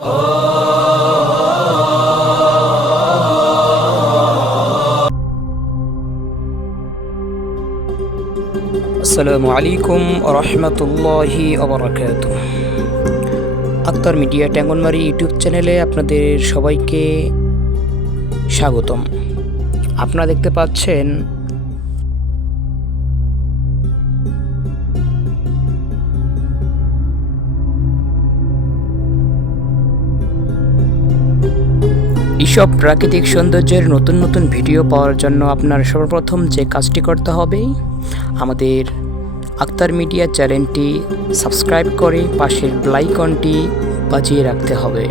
আসসালামু আলাইকুম রহমতুল্লাহি ওবারাকাতুহু। আক্তার মিডিয়া ট্যাঙ্গনবাড়ি ইউটিউব চ্যানেলে আপনাদের সবাইকে স্বাগতম। আপনারা দেখতে পাচ্ছেন এসব প্রাকৃতিক সৌন্দর্যের নতুন নতুন ভিডিও পাওয়ার জন্য আপনার সর্বপ্রথম যে কাজটি করতে হবে, আমাদের আক্তার মিডিয়া চ্যানেলটি সাবস্ক্রাইব করে পাশের বেল আইকনটি বাজিয়ে রাখতে হবে।